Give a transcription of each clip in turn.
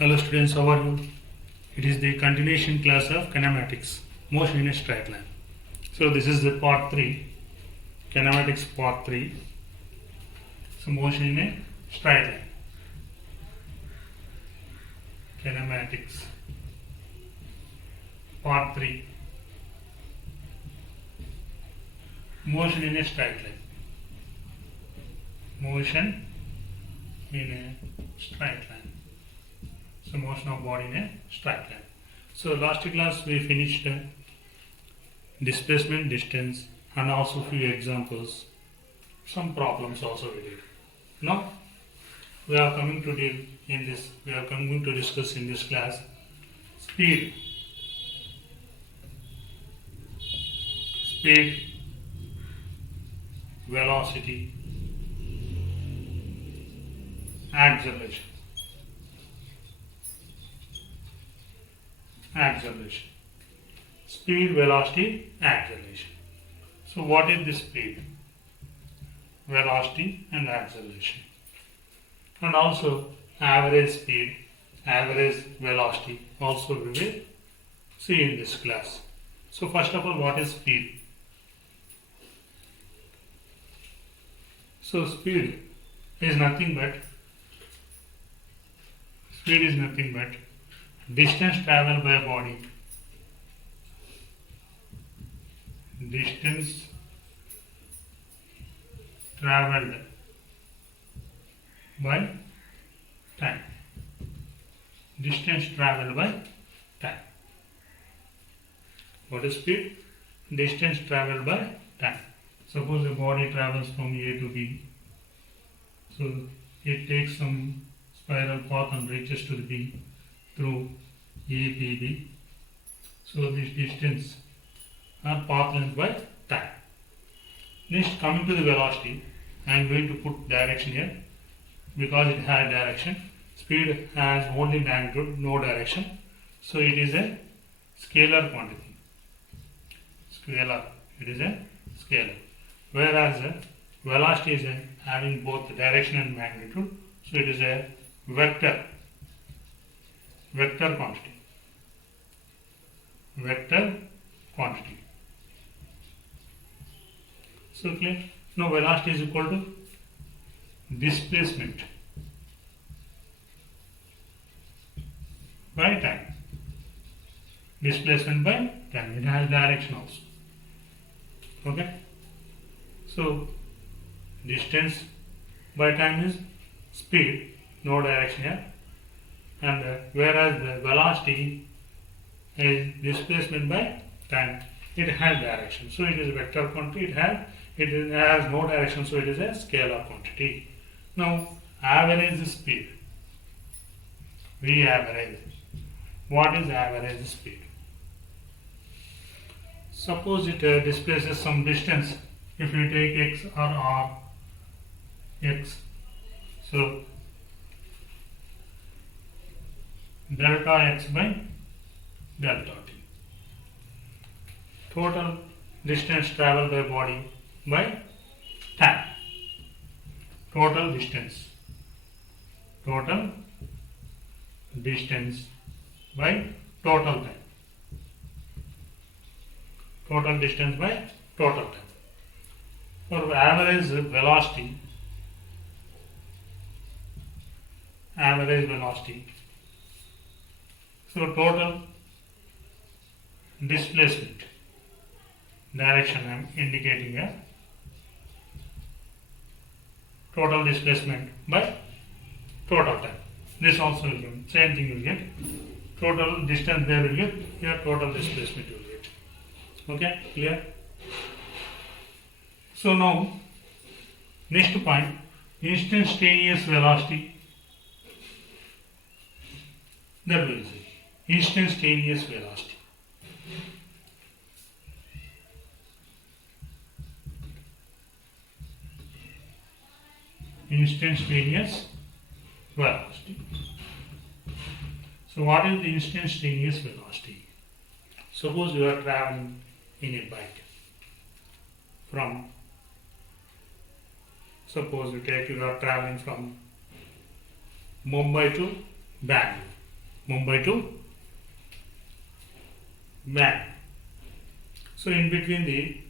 Hello students, how are you? It is the continuation class of kinematics, motion in a straight line. So this is the part 3, kinematics part 3. So motion in a straight line. Kinematics part 3. Motion in a straight line. Motion in a straight line. So motion of body in a straight line. So last class we finished displacement, distance, and also few examples. Some problems also we did. Now we are coming to deal in this. We are coming to discuss in this class speed, velocity, acceleration. Speed, velocity, acceleration. So what is the speed, velocity and acceleration? And also average speed, average velocity also we will see in this class. So first of all, what is speed? So speed is nothing but distance traveled by a body. Distance traveled by time. Distance traveled by time. What is speed? Distance traveled by time. Suppose a body travels from A to B. So it takes some spiral path and reaches to the B through ABB. So this distance are path length by time. Next, coming to the velocity, I am going to put direction here because it has direction. Speed has only magnitude, no direction. So it is a scalar quantity. It is a scalar. Whereas velocity is having both direction and magnitude. So it is a vector quantity. So clear? Now velocity is equal to displacement by time. Displacement by time. It has direction also. Okay? So distance by time is speed, no direction here. And whereas the velocity is displacement by time, it has direction. So it is a vector quantity. It has no direction, so it is a scalar quantity. Now average speed. We average. What is average speed? Suppose it displaces some distance. If you take x or r, x, so delta x by delta t. Total distance traveled by body by time. Total distance by total time. Total distance by total time. For average velocity, so total displacement, direction I am indicating here, total displacement by total time. This also will give, same thing you will get, total distance there will get, here total displacement you will get. Okay, clear? So now, next point, instantaneous velocity. That will say instantaneous velocity. Instantaneous velocity. So what is the instantaneous velocity? Suppose you are traveling in a bike from, suppose you are traveling from Mumbai to Bangalore. Mumbai to Bank. So in between the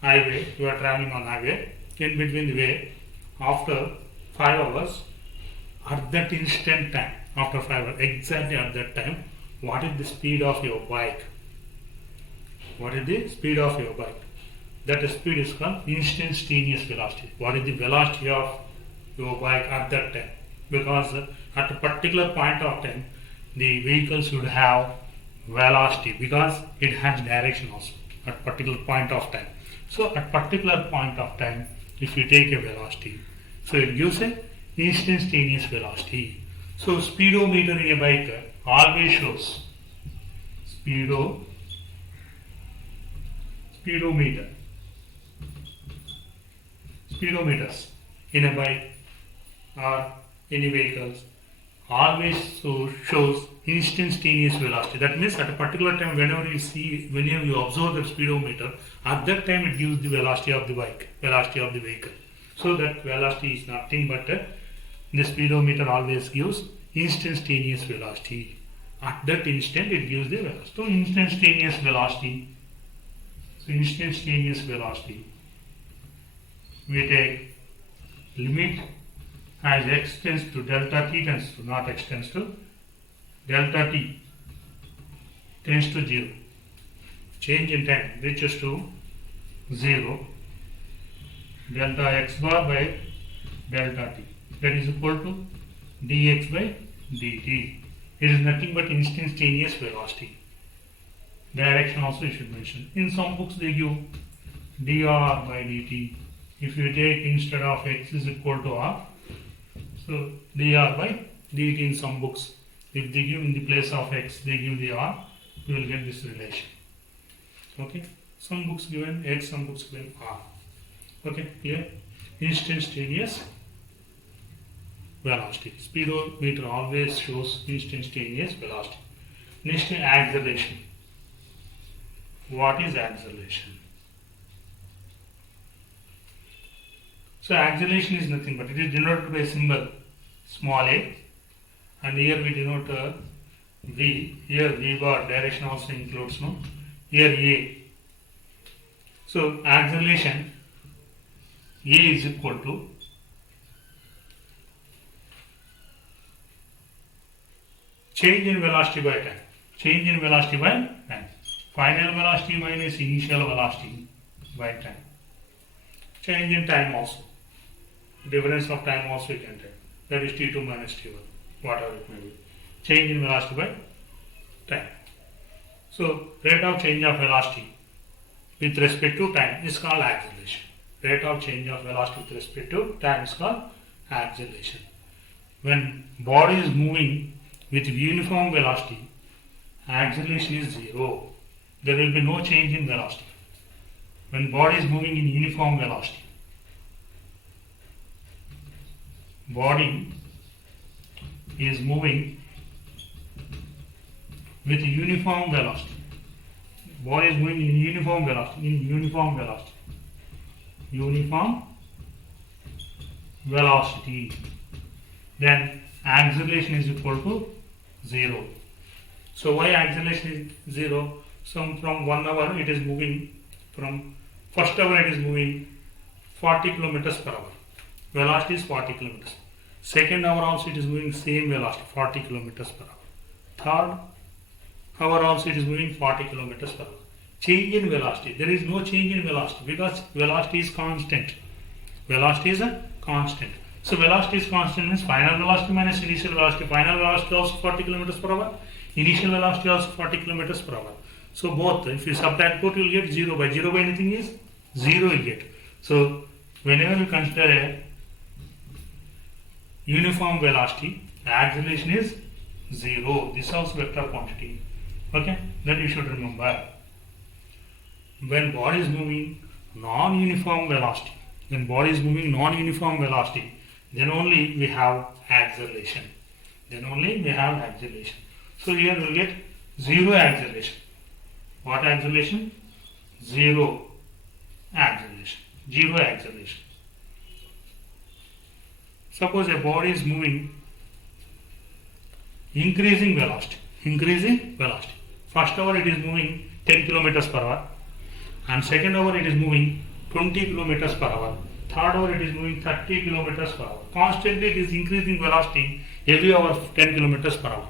highway, you are traveling on highway, in between the way, after 5 hours, at that instant time, after 5 hours, exactly at that time, what is the speed of your bike? What is the speed of your bike? That speed is called instantaneous velocity. What is the velocity of your bike at that time? Because at a particular point of time, the vehicle should have velocity because it has direction also at particular point of time. So at particular point of time, if you take a velocity, so it gives a instantaneous velocity. So speedometer in a bike always shows speedometers in a bike or any vehicles always shows instantaneous velocity. That means at a particular time, whenever you observe the speedometer, at that time it gives the velocity of the bike, velocity of the vehicle. So that velocity is nothing but the speedometer always gives instantaneous velocity. At that instant it gives the velocity. So instantaneous velocity. We take limit as x tends to delta t tends to not x tends to delta t tends to 0. Change in time reaches to 0. Delta x bar by delta t, that is equal to dx by dt. It is nothing but instantaneous velocity. Direction also you should mention. In some books they give dr by dt. If you take instead of x is equal to r, so dr by dt in some books. If they give in the place of x, they give the r, you will get this relation. Okay. Some books given x, some books given r. Okay, clear? Instantaneous velocity. Speedometer always shows instantaneous velocity. Next, acceleration. What is acceleration? So acceleration is nothing but it is denoted by a symbol small a, and here we denote v. Here v bar direction also includes no. Here a. So acceleration a is equal to change in velocity by time. Change in velocity by time. Final velocity minus initial velocity by time. Change in time also. Difference of time also you can take. That is t2 minus t1, whatever it may be. Change in velocity by time. So rate of change of velocity with respect to time is called acceleration. Rate of change of velocity with respect to time is called acceleration. When body is moving with uniform velocity, acceleration is 0. There will be no change in velocity. When body is moving in uniform velocity, body is moving with uniform velocity. Body is moving in uniform velocity. Uniform velocity. Then acceleration is equal to 0. So why acceleration is 0? So from 1 hour it is moving, from first hour it is moving 40 kilometers per hour. Velocity is 40 kilometers. Second hour also it is moving same velocity 40 kilometers per hour. Third hour also it is moving 40 kilometers per hour. Change in velocity. There is no change in velocity because velocity is constant. Velocity is a constant. So velocity is constant means final velocity minus initial velocity. Final velocity also 40 kilometers per hour. Initial velocity also 40 kilometers per hour. So both, if you subtract both, you will get 0 by 0 by anything is 0 you get. So whenever you consider a uniform velocity, acceleration is 0. This is also vector quantity. Okay, that you should remember. When body is moving non-uniform velocity, then only we have acceleration. So here we will get 0 acceleration. What acceleration? 0 acceleration. Suppose a body is moving increasing velocity. Increasing velocity. First hour it is moving 10 kilometers per hour, and second hour it is moving 20 kilometers per hour. Third hour it is moving 30 kilometers per hour. Constantly it is increasing velocity every hour 10 kilometers per hour.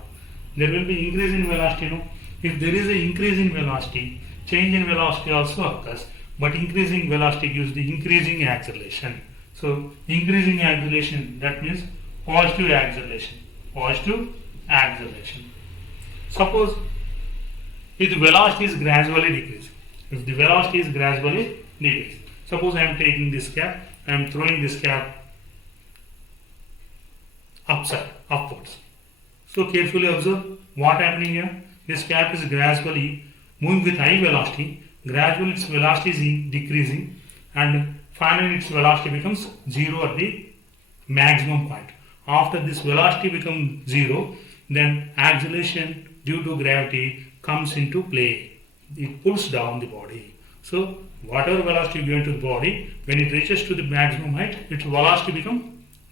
There will be increase in velocity. No? If there is an increase in velocity, change in velocity also occurs, but increasing velocity gives the increasing acceleration. So increasing acceleration, that means positive acceleration. Positive acceleration. Suppose if the velocity is gradually decreasing. If the velocity is gradually decreasing. Suppose I am taking this cap, I am throwing this cap upwards. So carefully observe what happening here. This cap is gradually moving with high velocity. Gradually its velocity is decreasing, and finally its velocity becomes zero at the maximum point. After this velocity becomes zero, then acceleration due to gravity comes into play. It pulls down the body. So whatever velocity given to the body, when it reaches to the maximum height, its velocity becomes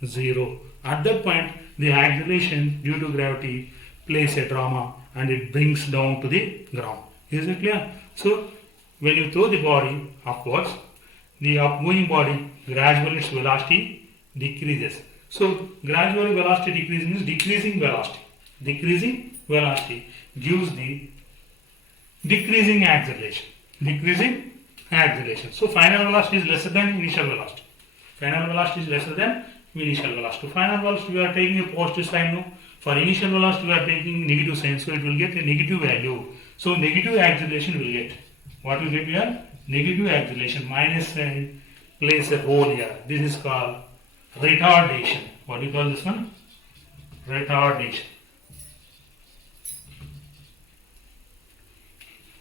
zero. At that point, the acceleration due to gravity plays a drama and it brings down to the ground. Is it clear? So when you throw the body upwards, the upmoving body, gradually its velocity decreases. So gradually velocity decreasing is decreasing velocity. Decreasing velocity gives the decreasing acceleration. Decreasing acceleration. So final velocity is lesser than initial velocity. Final velocity is lesser than initial velocity. Final velocity we are taking a positive sign. No? For initial velocity we are taking negative sign. So it will get a negative value. So negative acceleration will get. What will get here? Negative acceleration. Minus sign plays a role here. This is called retardation. What do you call this one? Retardation.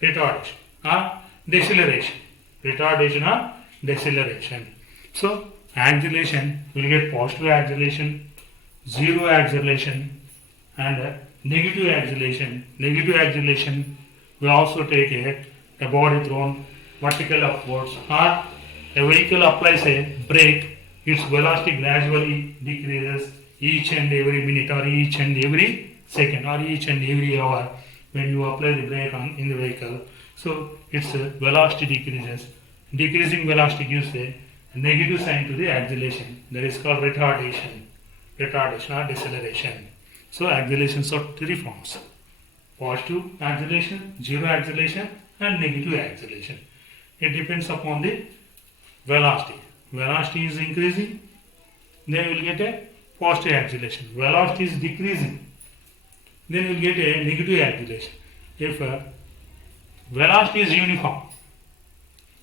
Retardation or deceleration. Retardation or deceleration. So acceleration will get positive acceleration, zero acceleration, and negative acceleration. Negative acceleration will also take a body thrown vertical upwards, or a vehicle applies a brake, its velocity gradually decreases each and every minute, or each and every second, or each and every hour when you apply the brake in the vehicle. So its velocity decreases. Decreasing velocity gives a negative sign to the acceleration. That is called retardation. Retardation or deceleration. So accelerations are three forms: positive acceleration, zero acceleration, and negative acceleration. It depends upon the velocity. Velocity is increasing, then you will get a positive acceleration. Velocity is decreasing, then you will get a negative acceleration. If velocity is uniform,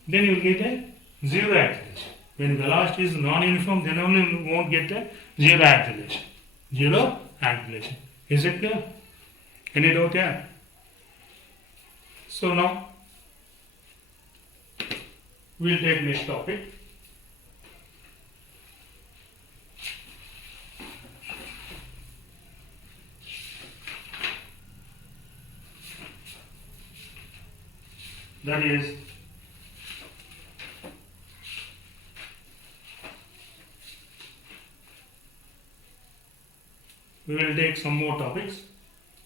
then you will get a zero acceleration. When velocity is non-uniform, then only you won't get a zero acceleration. Zero acceleration. Is it clear? Any doubt here? So now we will take next topic. That is we will take some more topics.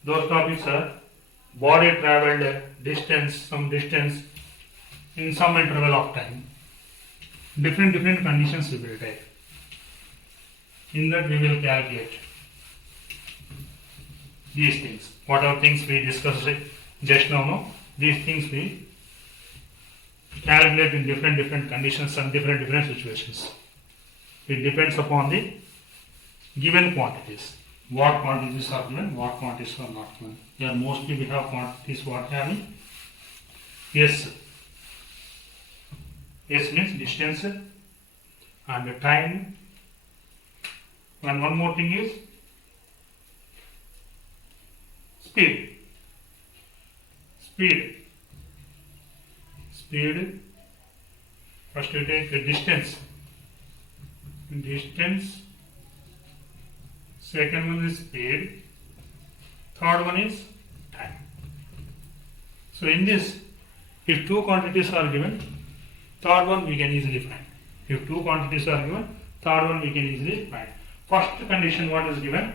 Those topics are body traveled distance, some distance in some interval of time. Different conditions we will take. In that we will calculate these things. Whatever things we discussed just now, no? These things we calculate in different conditions and different situations. It depends upon the given quantities. What quantities are given, what quantities are not given. Here mostly we have quantities what having S. S means distance and time. And one more thing is speed. Speed. First we take the distance. Second one is speed. Third one is time. So in this, if two quantities are given, third one we can easily find. If two quantities are given, third one we can easily find. First condition what is given?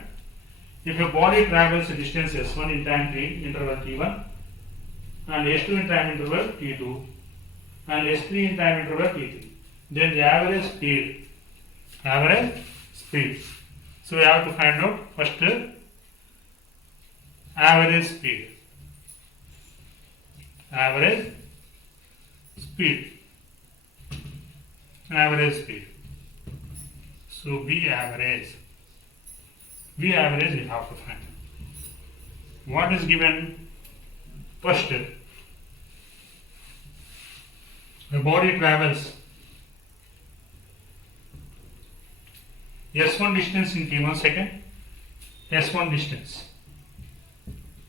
If a body travels a distance s1 in time t interval t1 and s2 in time interval t2 and s3 in time interval t3, then the average speed. So we have to find out first average speed. Average speed. So V average we have to find. What is given? First, the body travels s1 distance in t1 second, s1 distance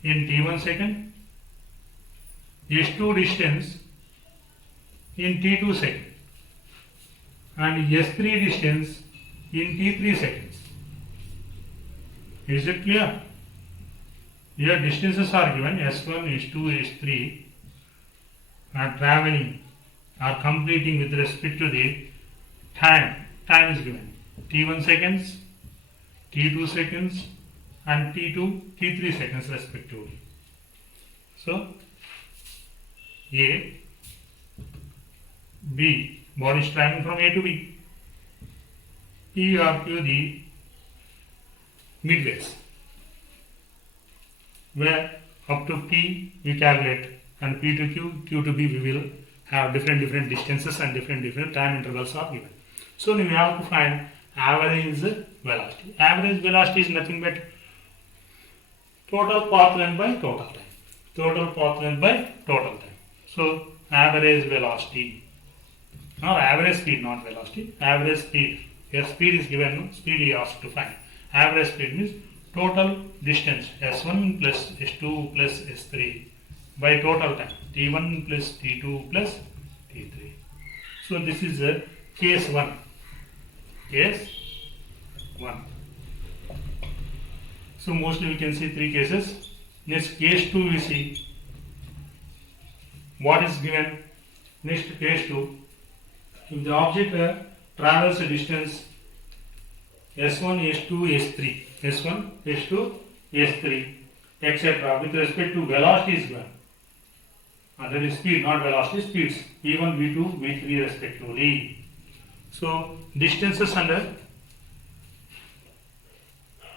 in t1 second, s2 distance in t2 second, and s3 distance in t3 seconds. Is it clear? Here distances are given s1, s2, s3 are traveling, are completing with respect to the time. Time is given t1 seconds, t2 seconds and t3 seconds respectively. So A, B, body is traveling from A to B. P or Q the midways, where up to P we calculate and P to Q, Q to B we will have different distances and different time intervals are given. So we have to find average velocity. Average velocity is nothing but total path length by total time. Total path length by total time. So average velocity, or average speed, not velocity, average speed. Here speed is given, speed is asked to find. Average speed means total distance s1 plus s2 plus s3 by total time t1 plus t2 plus t3. So this is case 1. Case 1. So mostly we can see 3 cases. Next case 2 we see what is given. Next case 2, if the object travels a distance s1, s2, s3, s1, s2, s3, etc. with respect to velocity is given. And that is speed, not velocity, speeds v1, v2, v3 respectively. So distances under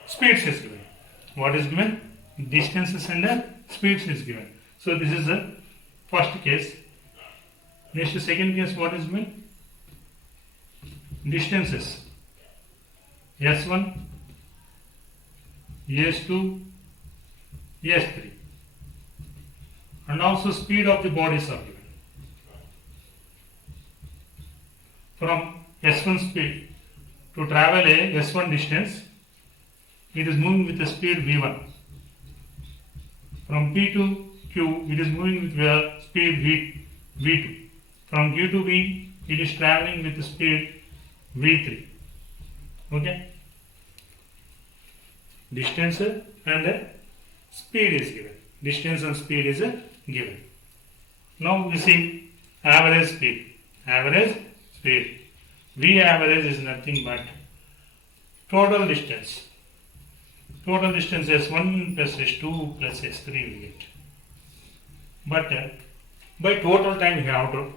speeds is given. What is given? Distances under speeds is given. So this is the first case. Next second case, what is given? Distances s1, s2, s3 and also speed of the bodies are given. From s1 speed to travel a s1 distance, it is moving with the speed v1. From P to Q, it is moving with the speed v2. From Q to B, it is traveling with the speed v3. Okay? Distance and speed is given. Distance and speed is given. Now we see average speed. Average speed. V average is nothing but total distance. Total distance s1 plus s2 plus s3 we get. But by total time we have to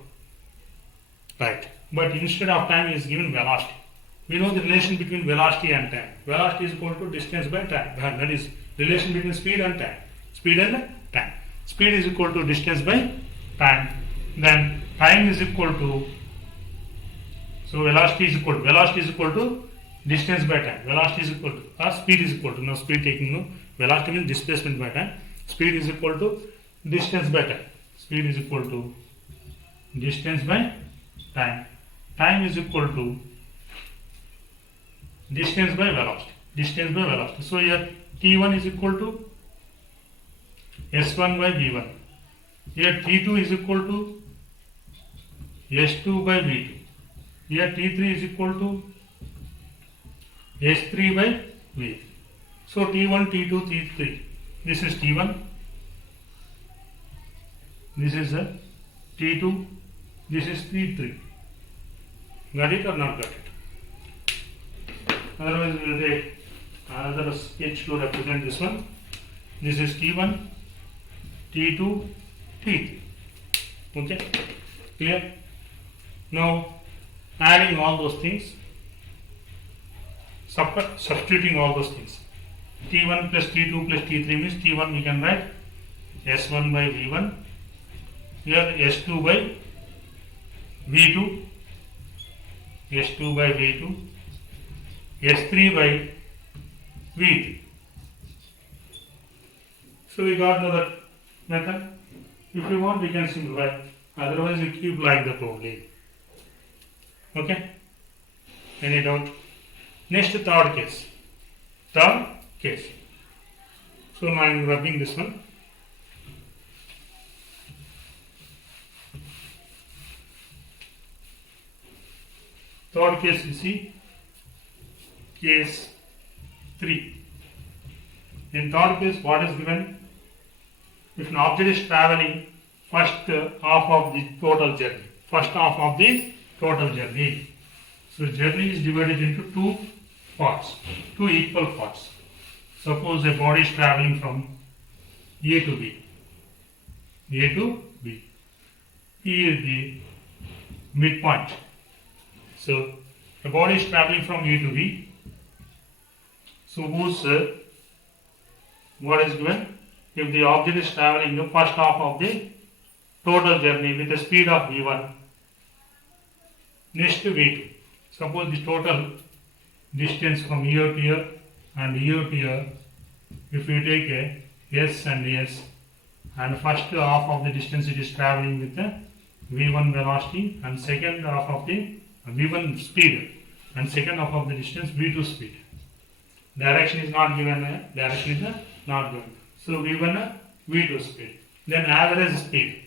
write. But instead of time is given velocity. We know the relation between velocity and time. Velocity is equal to distance by time. That is relation between speed and time. Speed and time. Speed is equal to distance by time. Then time is equal to, so velocity is equal to distance by time. Velocity is equal to, or speed is equal to, now speed taking no, velocity means displacement by time. Speed is equal to distance by time. Speed is equal to distance by time. Time is equal to distance by velocity. Distance by velocity. So here t1 is equal to s1 by v1. Here t2 is equal to s2 by v2. Here t3 is equal to s3 by v3. So t1, t2, t3. This is t1. This is t2. This is t3. Got it or not got it? Otherwise we will take Another sketch to represent this one. This is T1, T2, T3. Okay, clear? Now adding all those things, substituting all those things. T1 plus T2 plus T3 means T1 we can write S1 by V1, here S2 by V2, S2 by V2, S3 by V3. So we got another method. If you want, we can simplify. Otherwise, we keep like that only. Okay? Any doubt? Next, third case. Third case. So now I am rubbing this one. Third case, you see, case 3. In third case, what is given? If an object is traveling first half of the total journey, So journey is divided into two parts, two equal parts. Suppose a body is traveling from A to B. A to B. P is the midpoint. So the body is traveling from A to B. So whose what is given? If the object is traveling the first half of the total journey with the speed of v1, next v2. Suppose the total distance from here to here and here to here, if we take a S and S, and first half of the distance it is traveling with the v1 velocity and second half of the v1 speed and second half of the distance v2 speed. Direction is not given, direction is not given. So v1 v2 speed. Then average speed.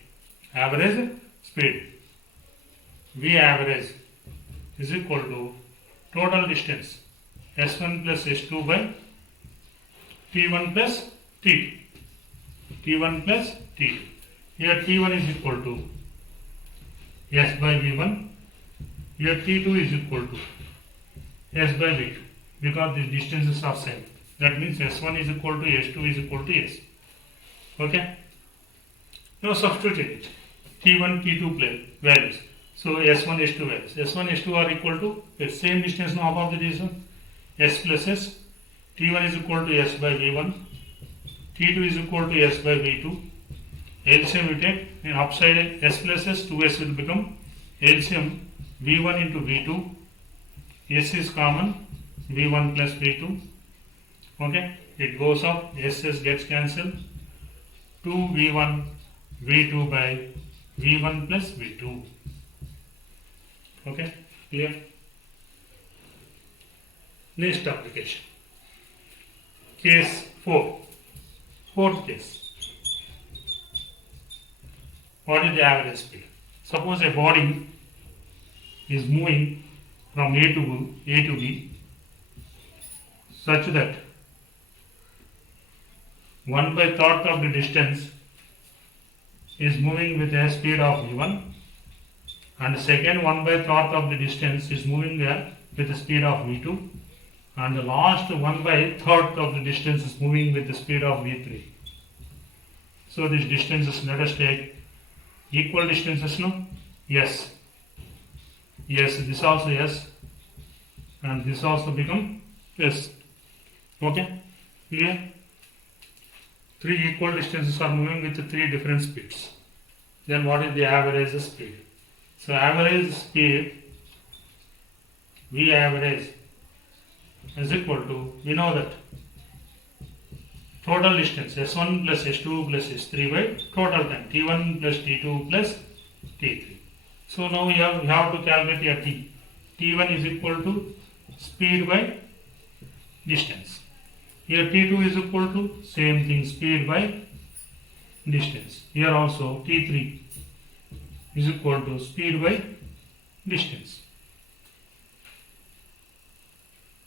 V average is equal to total distance S1 plus S2 by T1 plus T2. T1 plus T2. Here T1 is equal to S by V1. Here T2 is equal to S by V2 because these distances are same. That means S1 is equal to S2 is equal to S. Okay? Now substitute it. T1, T2 values. So S1, S2 values. S1, S2 are equal to the same distance now above the distance. S plus S. T1 is equal to S by V1. T2 is equal to S by V2. LCM we take and upside S plus S, 2S will become LCM V1 into V2. S is common. V1 plus V2. Okay, it goes up, SS gets cancelled, 2V1 V2 by V1 plus V2. Okay, clear? Next application. Case 4. Fourth case. What is the average speed? Suppose a body is moving from A to B such that 1/3 of the distance is moving with a speed of v1 and second 1/3 of the distance is moving with the speed of v2 and the last 1/3 of the distance is moving with the speed of v3. So these distances, let us take equal distances now. Yes, this also yes and this also become yes. Okay, clear? Three equal distances are moving with three different speeds. Then what is the average speed? So average speed, V average is equal to, we know that total distance S1 plus S2 plus S3 by total time T1 plus T2 plus T3. So now we have to calculate your T. T1 is equal to speed by distance. Here T2 is equal to same thing, speed by distance. Here also T3 is equal to speed by distance.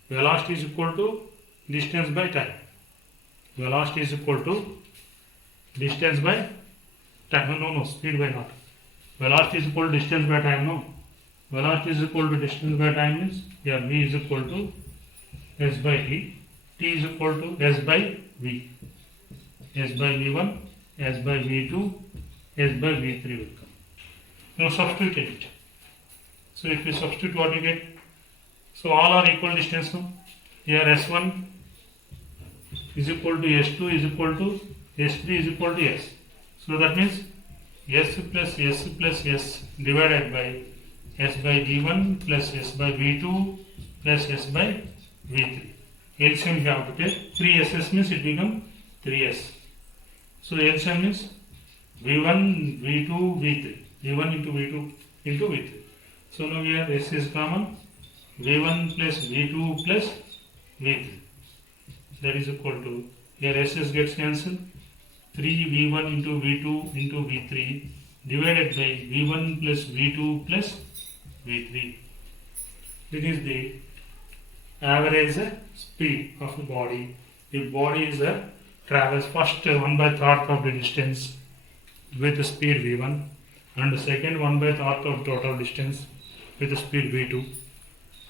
Velocity is equal to distance by time. Velocity is equal to distance by time. No, speed by not. Velocity is equal to distance by time. No. Velocity is equal to distance by time means here V is equal to S by T. T is equal to S by V. S by V1, S by V2, S by V3 will come. Now substitute it. So if we substitute, what you get? So all are equal distance now. Here S1 is equal to S2 is equal to S3 is equal to S. So that means S plus S plus S divided by S by V1 plus S by V2 plus S by V3. LCM you have to take 3 SS means it becomes 3S. So LCM means V1, V2, V3. V1 into V2 into V3. So now here S is common. V1 plus V2 plus V3. That is equal to, here SS gets cancelled. 3V1 into V2 into V3 divided by V1 plus V2 plus V3. This is the average speed of the body. The body is travels first 1/3 of the distance with the speed V1 and the second 1/3 of total distance with the speed V2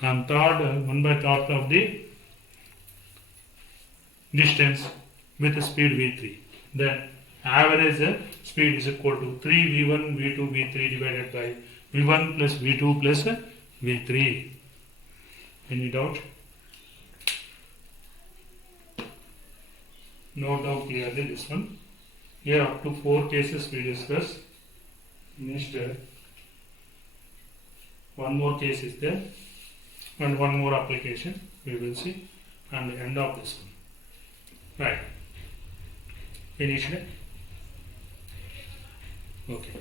and third 1/3 of the distance with the speed V3. Then average speed is equal to 3V1 V2 V3 divided by V1 plus V2 plus V3. Any doubt? Note down clearly this one. Here up to 4 cases we discuss. Next one more case is there and one more application we will see and the end of this one. Right. Finished? Okay.